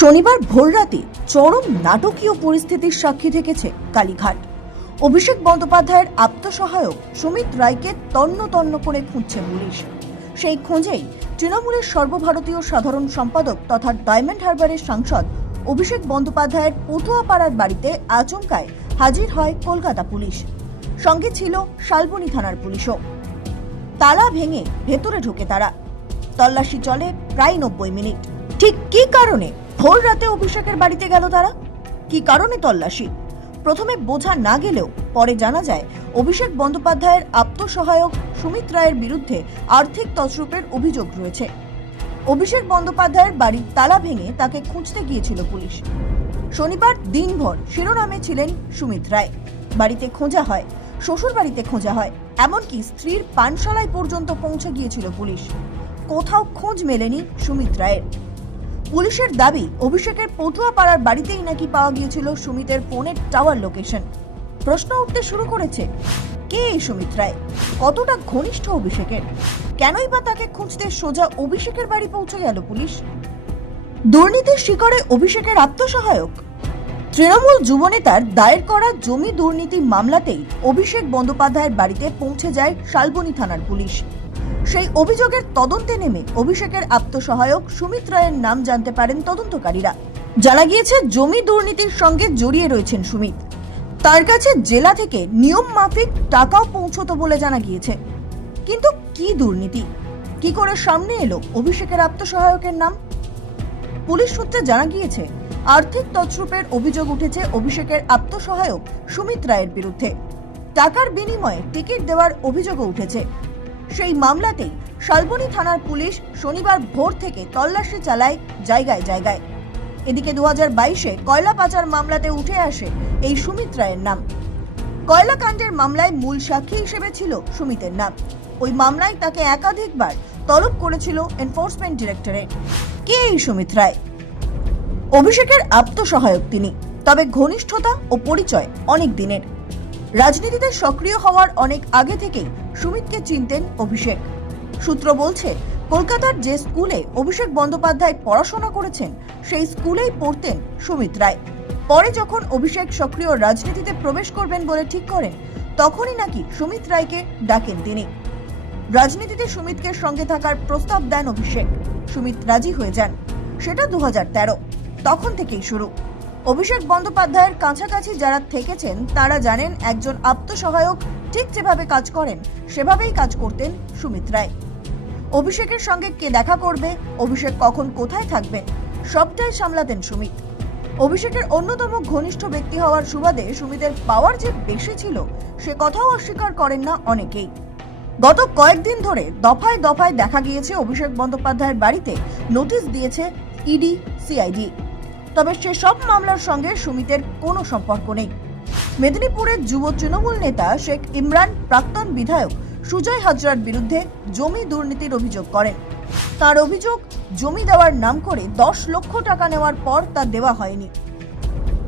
শনিবার ভোররাতে চরম নাটকীয় পরিস্থিতির সাক্ষী থেকেছে কালীঘাট। অভিষেক বন্দ্যোপাধ্যায়ের আত্মসহায়ক সুমিত রায়কে তন্ন তন্ন করে খুঁজছে পুলিশ। সেই খোঁজেই তৃণমূলের সর্বভারতীয় সাধারণ সম্পাদক তথা ডায়মন্ড হারবারের সাংসদ অভিষেক বন্দ্যোপাধ্যায়ের পটুয়াপাড়ার বাড়িতে আচমকায় হাজির হয় কলকাতা পুলিশ। সঙ্গে ছিল শালবনী থানার পুলিশও। তালা ভেঙে ভেতরে ঢোকে তারা। তল্লাশি চলে প্রায় 90 মিনিট। ঠিক কী কারণে ভোর রাতে অভিষেকের বাড়িতে গেল তারা? কি কারণে তল্লাশি? প্রথমে বোঝা না গেলেও পরে জানা যায় অভিষেক বন্দ্যোপাধ্যায়ের আত্মসহায়ক সুমিত রায়ের বিরুদ্ধে আর্থিক তছরূপের অভিযোগ রয়েছে। অভিষেক বন্দ্যোপাধ্যায়ের বাড়ির তালা ভেঙে তাকে খুঁজতে গিয়েছিল পুলিশ। শনিবার দিনভর শিরোনামে ছিলেন সুমিত রায়। বাড়িতে খোঁজা হয়, শ্বশুর বাড়িতে খোঁজা হয়, এমনকি স্ত্রীর পানশালায় পর্যন্ত পৌঁছে গিয়েছিল পুলিশ। কোথাও খোঁজ মেলেনি সুমিত রায়ের। পুলিশের দাবি অভিষেকের পটুয়াপাড়ার বাড়িতেই নাকি পাওয়া গিয়েছিল সুমিতের ফোনের টাওয়ার লোকেশন। প্রশ্ন উঠতে শুরু করেছে, কে এই সুমিত রায়? কতটা ঘনিষ্ঠ অভিষেকের? কেনই বা তাকে খুঁজতে সোজা অভিষেকের বাড়ি পৌঁছে গেল পুলিশ? দুর্নীতির শিকারে অভিষেকের আত্মসহায়ক? তৃণমূল যুবনেতার দায়ের করা জমি দুর্নীতি মামলাতেই অভিষেক বন্দ্যোপাধ্যায়ের বাড়িতে পৌঁছে যায় শালবনী থানার পুলিশ। সেই অভিযোগের তদন্তে নেমে অভিষেকের আত্মসহায়ক সুমিত রায়ের নাম জানতে পারেন তদন্তকারীরা। জানা গিয়েছে জমি দুর্নীতির সঙ্গে জড়িয়ে রয়েছেন সুমিত। তার কাছে জেলা থেকে নিয়ম মাফিক টাকাও পৌঁছতো বলে জানা গিয়েছে। কিন্তু কি দুর্নীতি? কি করে সামনে এলো অভিষেকের আত্মসহায়কের নাম? পুলিশ সূত্রে জানা গিয়েছে আর্থিক তছরূপের অভিযোগ উঠেছে অভিষেকের আত্মসহায়ক সুমিত রায়ের বিরুদ্ধে। টাকার বিনিময়ে টিকিট দেওয়ার অভিযোগও উঠেছে। সেই মামলাতেই শালবনী থানার পুলিশ শনিবার ভোর থেকে তল্লাশি চালায় জায়গায় জায়গায়। এদিকে 2022-এ কয়লা পাচার মামলাতে উঠে আসে এই সুমিত রায়ের নাম। কয়লা কাণ্ডের মামলায় মূল সাক্ষী হিসেবে ছিল সুমিতের নাম। ওই মামলায় তাকে একাধিকবার তলব করেছিল এনফোর্সমেন্ট ডিরেক্টরেট। কে এই সুমিত রায়? অভিষেকের আত্মসহায়ক তিনি, তবে ঘনিষ্ঠতা ও পরিচয় অনেক দিনের। রাজনীতিতে সক্রিয় হওয়ার অনেক আগে থেকেই সুমিতকে চিনতেন অভিষেক। সূত্র বলছে, কলকাতার যে স্কুলে অভিষেক বন্দ্যোপাধ্যায় পড়াশোনা করেছেন সেই স্কুলেই পড়তেন সুমিত রায়। পরে যখন অভিষেক সক্রিয় রাজনীতিতে প্রবেশ করবেন বলে ঠিক করেন, তখনই নাকি সুমিত রায়কে ডাকেন তিনি। রাজনীতিতে সুমিতকে সঙ্গে থাকার প্রস্তাব দেন অভিষেক। সুমিত রাজি হয়ে যান। সেটা 2013। তখন থেকেই শুরু। অভিষেক বন্দ্যোপাধ্যায়ের কাছাকাছি যারা থেকেছেন তারা জানেন একজন আত্মসহায়ক ঠিক যেভাবে কাজ করেন সেভাবেই কাজ করতেন সুমিত রায়। অভিষেকের সঙ্গে কে দেখা করবে, অভিষেক কখন কোথায় থাকবেন, সবটাই সামলাতেন সুমিত। অভিষেকের অন্যতম ঘনিষ্ঠ ব্যক্তি হওয়ার সুবাদে সুমিতের পাওয়ার যে বেশি ছিল সে কথাও অস্বীকার করেন না অনেকেই। গত কয়েকদিন ধরে দফায় দফায় দেখা গিয়েছে অভিষেক বন্দ্যোপাধ্যায়ের বাড়িতে নোটিশ দিয়েছে ইডি, সিআইডি। তবে সেসব মামলার সঙ্গে সুমিতের কোনো সম্পর্ক নেই। মেদিনীপুরের যুব তৃণমূল নেতা শেখ ইমরান প্রাক্তন বিধায়ক সুজয় হাজরার বিরুদ্ধে জমি দুর্নীতির অভিযোগ করেন। তার অভিযোগ, জমি দেওয়ার নাম করে 10 লক্ষ টাকা নেওয়ার পর তা দেওয়া হয়নি।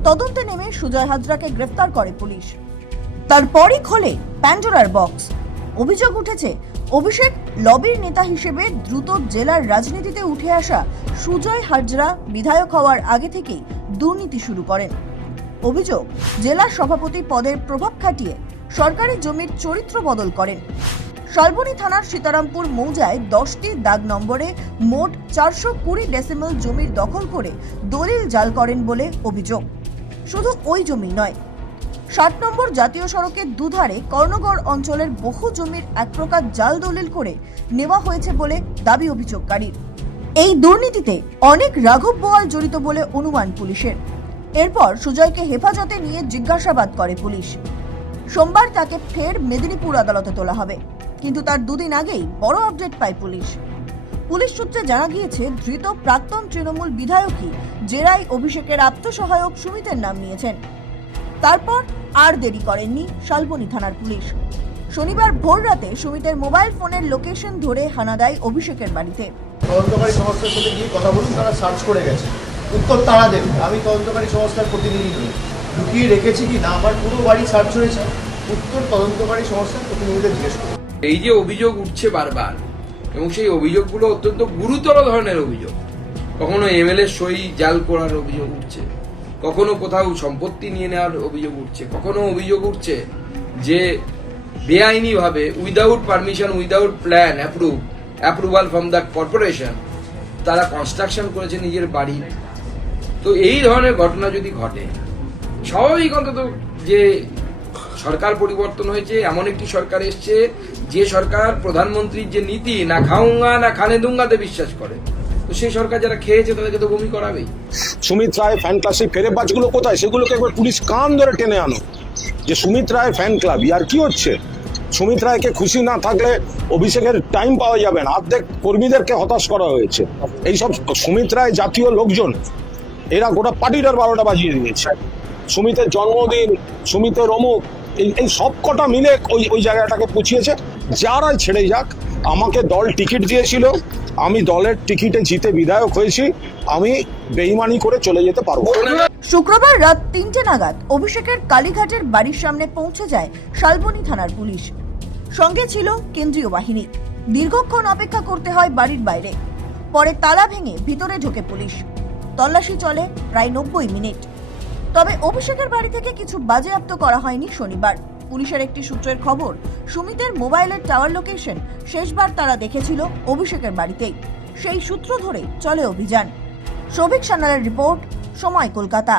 তদন্তে নেমে সুজয় হাজরাকে গ্রেফতার করে পুলিশ। তারপরই খোলে প্যান্ডোরার বক্স। অভিযোগ উঠেছে অভিষেক লবির নেতা হিসেবে দ্রুত জেলার রাজনীতিতে উঠে আসা সুজয় হাজরা বিধায়ক হওয়ার আগে থেকেই দুর্নীতি শুরু করেন। অভিযোগ, জেলার সভাপতি পদের প্রভাব খাটিয়ে সরকারি জমির চরিত্র বদল করেন। শালবনী থানার সীতারামপুর মৌজায় 10টি দাগ নম্বরে মোট 420 ডেসিমেল জমির দখল করে দলিল জাল করেন বলে অভিযোগ। শুধু ওই জমি নয়, 60 নম্বর জাতীয় সড়কের দুধারে কর্ণগড় অঞ্চলের বহু জমির এক প্রকার জাল দলিল করে নেওয়া হয়েছে বলে দাবি অভিযোগকারীর। এই দুর্নীতিতে অনেক রাঘব বোয়াল জড়িত বলে অনুমান পুলিশের। এরপর সুজয়কে হেফাজতে নিয়ে জিজ্ঞাসাবাদ করে পুলিশ। সোমবার তাকে ফের মেদিনীপুর আদালতে তোলা হবে, কিন্তু তার দুদিন আগেই বড় আপডেট পায় পুলিশ। পুলিশ সূত্রে জানা গিয়েছে ধৃত প্রাক্তন তৃণমূল বিধায়কই জেরায় অভিষেকের আত্মসহায়ক সুমিতের নাম নিয়েছেন। তারপর আর দেরি করেননি শালবনী থানার পুলিশ। শনিবার ভোর রাতে সুমিতের মোবাইল ফোনের লোকেশন ধরে হানা দেয় অভিষেকের বাড়িতে। তদন্তকারী সংস্থার সাথে গিয়ে কথা বলুন, তারা সার্চ করে গেছে, উত্তর তারা দেবে। আমি তদন্তকারী সংস্থার প্রতিনিধি নই, লুকিয়ে রেখেছি কি না আমার পুরো বাড়ি সার্চ হয়েছে, উত্তর তদন্তকারী সংস্থার প্রতিনিধিদের জিজ্ঞেস করুন। এই যে অভিযোগ উঠছে বারবার এবং সেই অভিযোগগুলো অত্যন্ত গুরুতর ধরনের অভিযোগ, কখনো এমএলএ সই জাল করার অভিযোগ উঠছে, কখনো কোথাও সম্পত্তি নিয়ে নেওয়ার অভিযোগ উঠছে, কখনো অভিযোগ উঠছে যে বেআইনিভাবে without permission, without plan approval from the corporation তারা কনস্ট্রাকশন করেছে নিজের বাড়ি। তো এই ধরনের ঘটনা যদি ঘটে, স্বাভাবিক অন্তত যে সরকার পরিবর্তন হয়েছে, এমন একটি সরকার এসছে যে সরকার প্রধানমন্ত্রীর যে নীতি না খাউঙ্গা না খানে দুঙ্গাতে বিশ্বাস করে, তো সেই সরকার যারা খেয়েছে তাদেরকে তো বমি করাবেই। সুমিত রায় ফ্যান ক্লাব, সেই ফেরেবাজগুলো কোথায়? সেগুলোকে একবার পুলিশ কান ধরে টেনে আনো যে সুমিত রায় ফ্যান ক্লাব। আর কি হচ্ছে? সুমিত রায়কে খুশি না থাকলে অভিষেকের টাইম পাওয়া যাবে না। অর্ধেক কর্মীদেরকে হতাশ করা হয়েছে। এইসব সুমিত রায় জাতীয় লোকজন, এরা গোটা পার্টিটার 12টা বাজিয়ে দিয়েছে। সুমিতের জন্মদিন, সুমিতের অমুক, এই সব কটা মিলে ওই জায়গাটাকে পুছিয়েছে। যারাই ছেড়ে যাক, আমাকে দল টিকিট দিয়েছিল, আমি দলের টিকিটে জিতে বিধায়ক হয়েছি, আমি বেইমানি করে চলে যেতে পারবো। শুক্রবার রাত 3টে নাগাদ অভিষেকের কালীঘাটের বাড়ির সামনে পৌঁছে যায় শালবনী থানার পুলিশ। সঙ্গে ছিল কেন্দ্রীয় বাহিনী। দীর্ঘক্ষণ অপেক্ষা করতে হয় বাড়ির বাইরে। পরে তালা ভেঙে ভিতরে ঢোকে পুলিশ। তল্লাশি চলে প্রায় 90 মিনিট। তবে অভিষেকের বাড়ি থেকে কিছু বাজেয়াপ্ত করা হয়নি শনিবার। পুলিশের একটি সূত্রের খবর, সুমিতের মোবাইলের টাওয়ার লোকেশন শেষবার তারা দেখেছিল অভিষেকের বাড়িতেই। সেই সূত্র ধরে চলে অভিযান। সৌভিক সান্যালের রিপোর্ট, সময় কলকাতা।